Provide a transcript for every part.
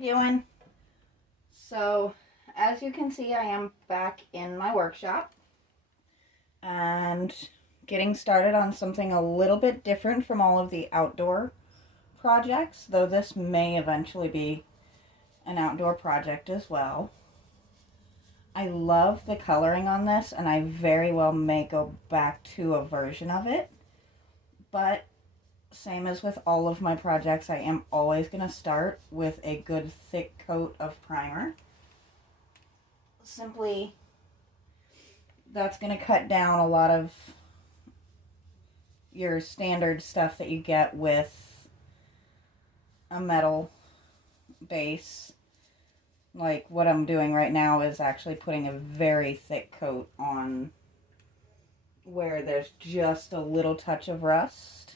Doing. So, as you can see, I am back in my workshop and getting started on something a little bit different from all of the outdoor projects, though this may eventually be an outdoor project as well. I love the coloring on this, and I very well may go back to a version of it, but same as with all of my projects, I am always going to start with a good thick coat of primer. Simply, that's going to cut down a lot of your standard stuff that you get with a metal base. Like what I'm doing right now is actually putting a very thick coat on where there's just a little touch of rust.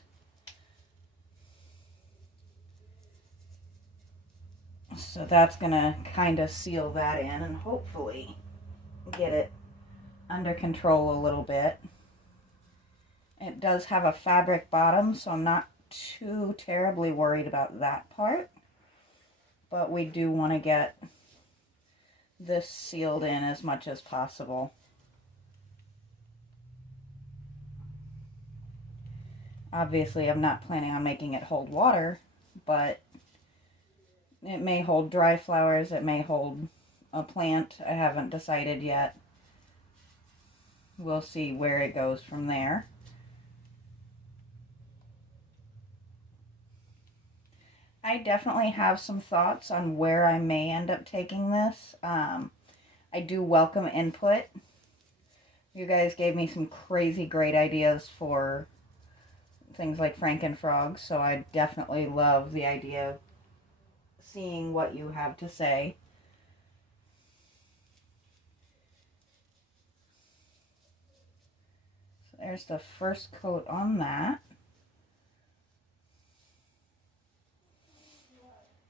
So that's going to kind of seal that in and hopefully get it under control a little bit. It does have a fabric bottom, so I'm not too terribly worried about that part. But we do want to get this sealed in as much as possible. Obviously, I'm not planning on making it hold water, but it may hold dry flowers, it may hold a plant. I haven't decided yet. We'll see where it goes from there. I definitely have some thoughts on where I may end up taking this. I do welcome input. You guys gave me some crazy great ideas for things like Frankenfrogs, so I definitely love the idea of seeing what you have to say. So there's the first coat on that.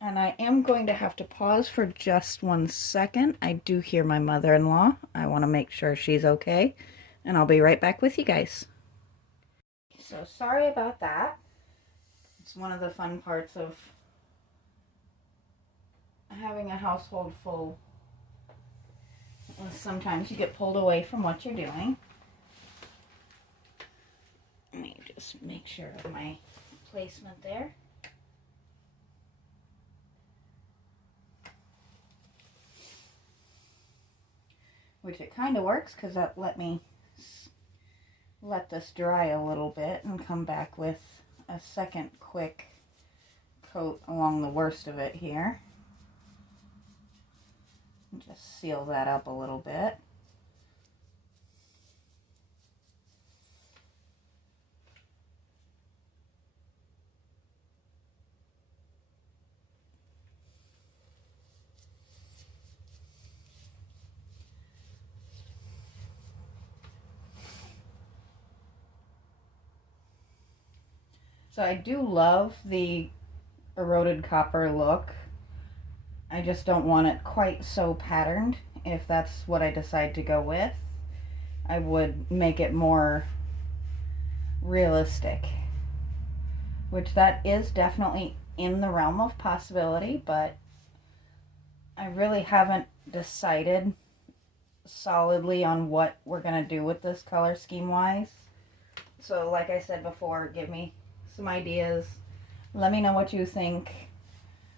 And I am going to have to pause for just 1 second. I do hear my mother-in-law. I want to make sure she's okay. And I'll be right back with you guys. So sorry about that. It's one of the fun parts of having a household full. Sometimes you get pulled away from what you're doing. Let me just make sure of my placement there. Which it kind of works because that let me let this dry a little bit and come back with a second quick coat along the worst of it here. And just seal that up a little bit. So I do love the eroded copper look. I just don't want it quite so patterned. If that's what I decide to go with, I would make it more realistic. Which that is definitely in the realm of possibility, but I really haven't decided solidly on what we're going to do with this color scheme wise. So like I said before, give me some ideas. Let me know what you think.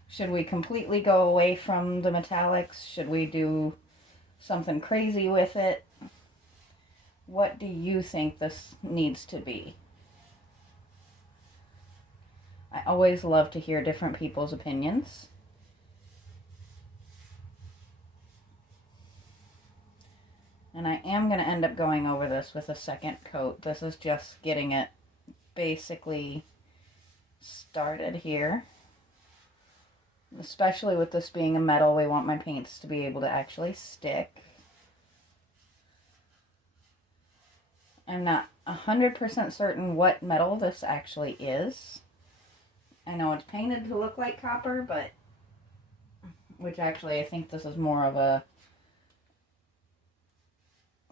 Should we completely go away from the metallics? Should we do something crazy with it? What do you think this needs to be? I always love to hear different people's opinions. And I am going to end up going over this with a second coat. This is just getting it basically started here. Especially with this being a metal, we want my paints to be able to actually stick. I'm not 100% certain what metal this actually is. I know it's painted to look like copper, but which actually I think this is more of a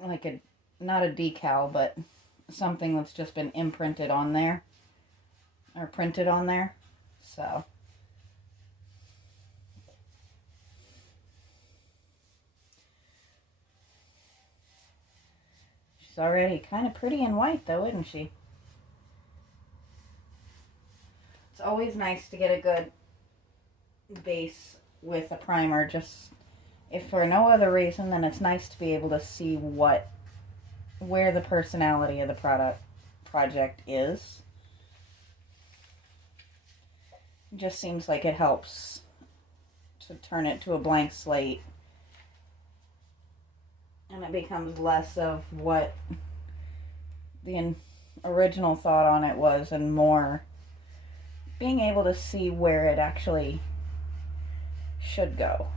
like a not a decal, but something that's just been imprinted on there or printed on there. So She's already kind of pretty and white though, isn't she? It's always nice to get a good base with a primer, just if for no other reason than it's nice to be able to see where the personality of the project is. It just seems like it helps to turn it to a blank slate, and it becomes less of what the original thought on it was and more being able to see where it actually should go.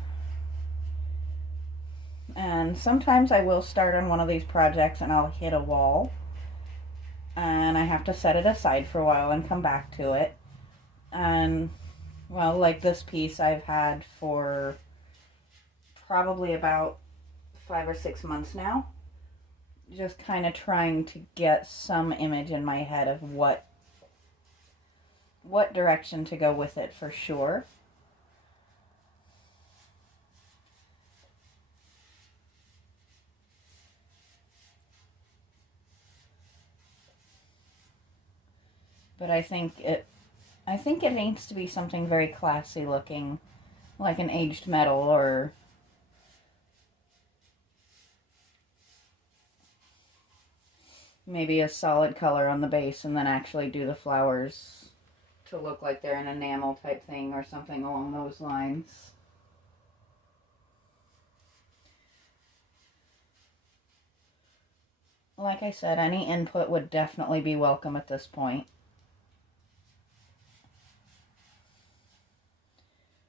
And sometimes I will start on one of these projects and I'll hit a wall and I have to set it aside for a while and come back to it. And well, like this piece I've had for probably about 5 or 6 months now, just kind of trying to get some image in my head of what direction to go with it for sure. But I think it needs to be something very classy looking, like an aged metal, or maybe a solid color on the base and then actually do the flowers to look like they're an enamel type thing or something along those lines. Like I said, any input would definitely be welcome at this point.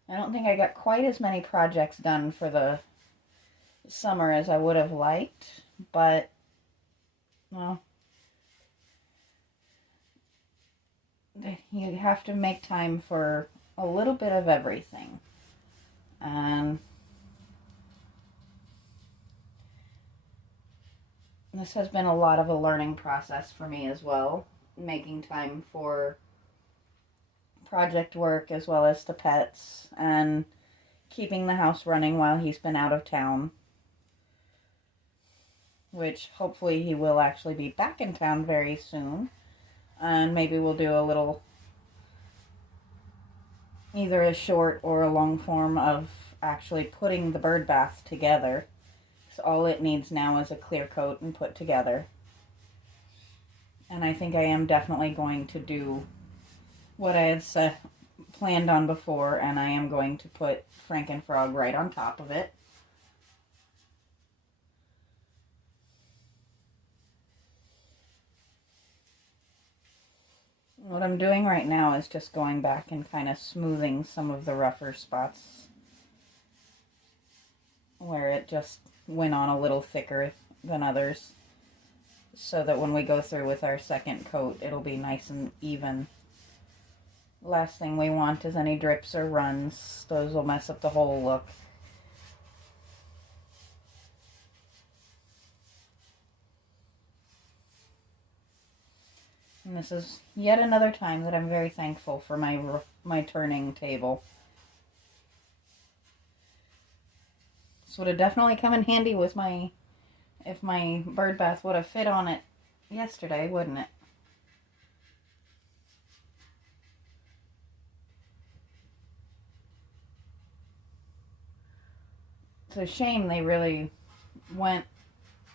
I don't think I got quite as many projects done for the summer as I would have liked, but, well, you have to make time for a little bit of everything. And this has been a lot of a learning process for me as well, making time for project work as well as the pets and keeping the house running while he's been out of town, which hopefully he will actually be back in town very soon, and maybe we'll do a little, either a short or a long form of actually putting the bird bath together. So all it needs now is a clear coat and put together, and I think I am definitely going to do what I had planned on before, and I am going to put Frankenfrog right on top of it. What I'm doing right now is just going back and kind of smoothing some of the rougher spots where it just went on a little thicker than others, so that when we go through with our second coat, it'll be nice and even. Last thing we want is any drips or runs. Those will mess up the whole look. And this is yet another time that I'm very thankful for my turning table. This would have definitely come in handy with if my bird bath would have fit on it yesterday, wouldn't it? It's a shame they really went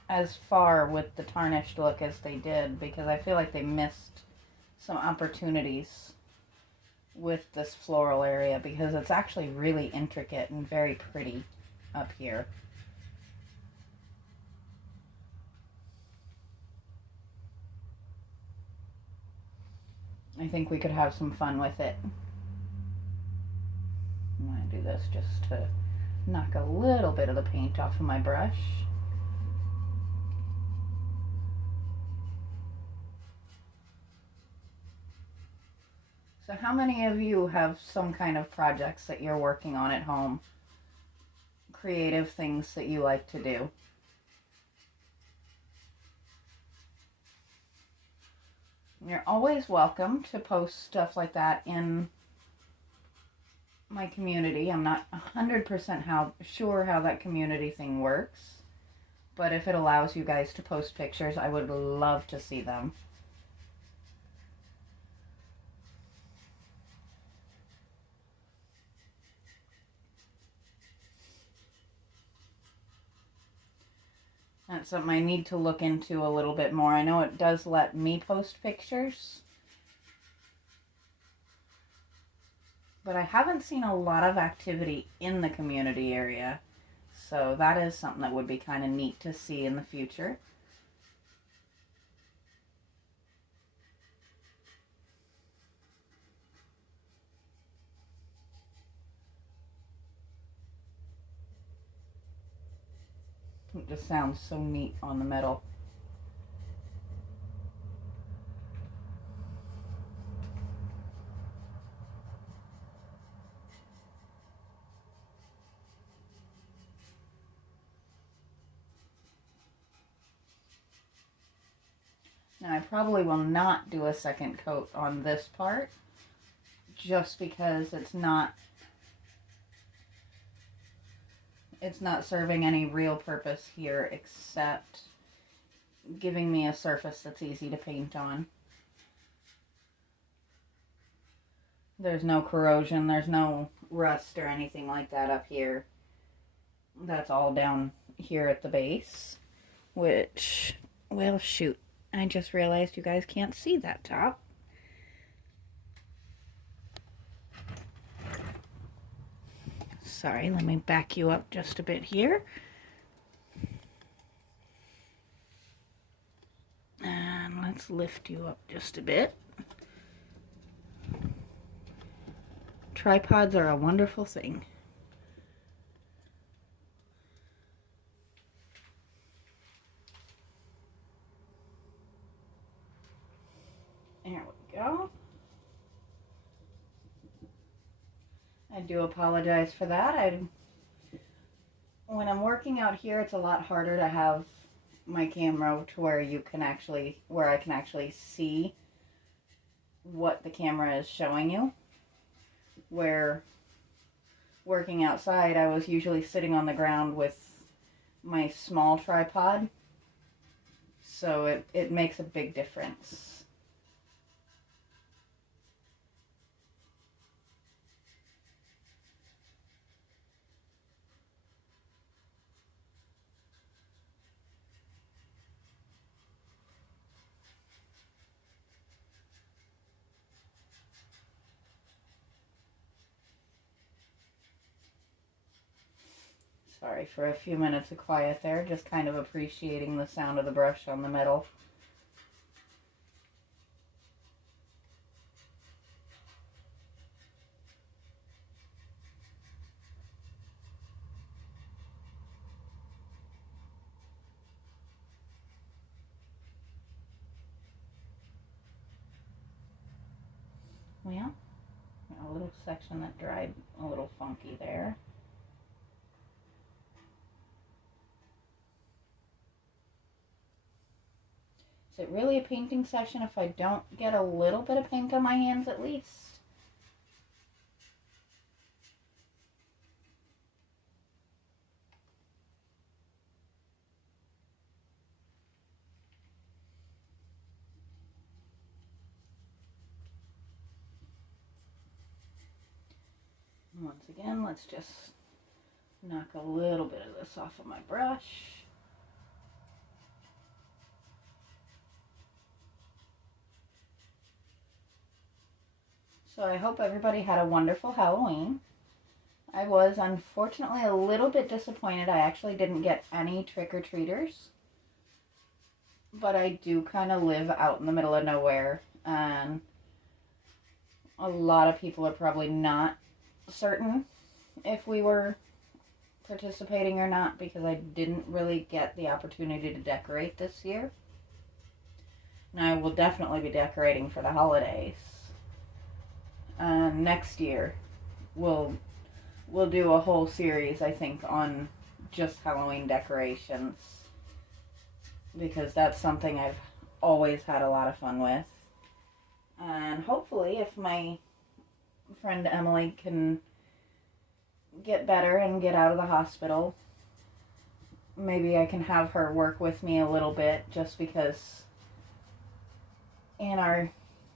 as far with the tarnished look as they did, because I feel like they missed some opportunities with this floral area, because it's actually really intricate and very pretty up here. I think we could have some fun with it. I'm going to do this just to knock a little bit of the paint off of my brush. So how many of you have some kind of projects that you're working on at home? Creative things that you like to do? You're always welcome to post stuff like that in my community. I'm not 100% sure how that community thing works, But if it allows you guys to post pictures, I would love to see them. That's something I need to look into a little bit more. I know it does let me post pictures, but I haven't seen a lot of activity in the community area. So that is something that would be kind of neat to see in the future. It just sounds so neat on the metal. Now I probably will not do a second coat on this part, just because it's not serving any real purpose here except giving me a surface that's easy to paint on. There's no corrosion, there's no rust or anything like that up here. That's all down here at the base, which, well, shoot, I just realized you guys can't see that top. Sorry, let me back you up just a bit here. And let's lift you up just a bit. Tripods are a wonderful thing. There we go. I do apologize for that. When I'm working out here, it's a lot harder to have my camera to where I can actually see what the camera is showing you. Where working outside, I was usually sitting on the ground with my small tripod, so it makes a big difference. Sorry for a few minutes of quiet there, just kind of appreciating the sound of the brush on the metal. Well, a little section that dried a little funky there. Is it really a painting session if I don't get a little bit of paint on my hands at least? Once again, let's just knock a little bit of this off of my brush. So I hope everybody had a wonderful Halloween. I was unfortunately a little bit disappointed. I actually didn't get any trick-or-treaters. But I do kind of live out in the middle of nowhere, and a lot of people are probably not certain if we were participating or not, because I didn't really get the opportunity to decorate this year. And I will definitely be decorating for the holidays. Next year we'll do a whole series, I think, on just Halloween decorations, because that's something I've always had a lot of fun with. And hopefully, if my friend Emily can get better and get out of the hospital, maybe I can have her work with me a little bit, just because in our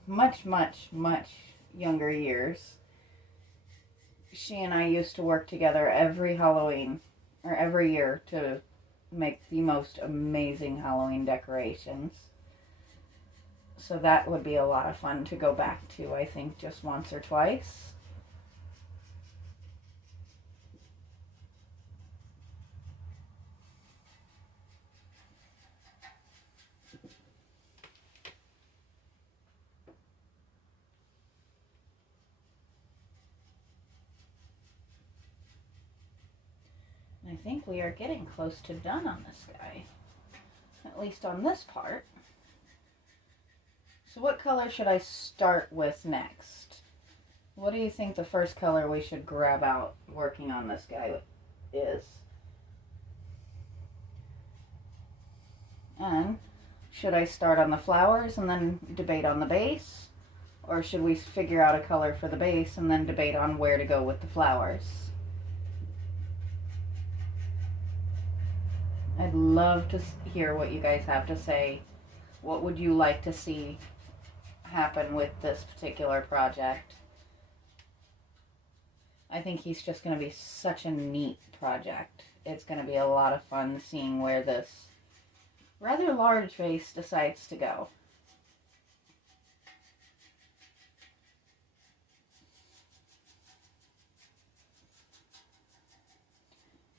much, much, much younger years, she and I used to work together every Halloween, or every year, to make the most amazing Halloween decorations. So that would be a lot of fun to go back to, I think, just once or twice. I think we are getting close to done on this guy, at least on this part. So what color should I start with next? What do you think the first color we should grab out working on this guy is? And should I start on the flowers and then debate on the base? Or should we figure out a color for the base and then debate on where to go with the flowers? I'd love to hear what you guys have to say. What would you like to see happen with this particular project? I think he's just going to be such a neat project. It's going to be a lot of fun seeing where this rather large vase decides to go.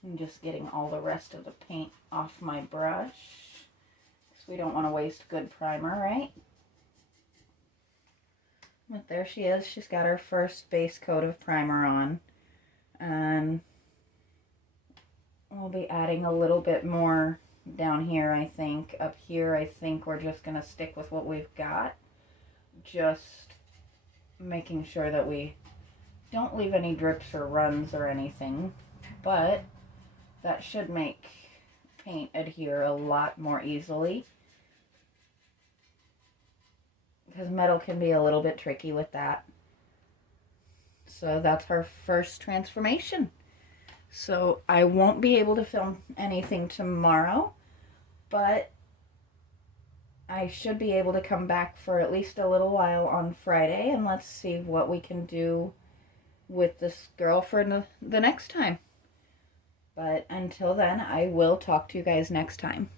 I'm just getting all the rest of the paint off my brush, because we don't want to waste good primer, right? But there she is. She's got her first base coat of primer on. And we'll be adding a little bit more down here, I think. Up here, I think we're just going to stick with what we've got. Just making sure that we don't leave any drips or runs or anything. But that should make paint adhere a lot more easily, because metal can be a little bit tricky with that. So that's her first transformation. So I won't be able to film anything tomorrow, but I should be able to come back for at least a little while on Friday, and let's see what we can do with this girl for the next time. But until then, I will talk to you guys next time.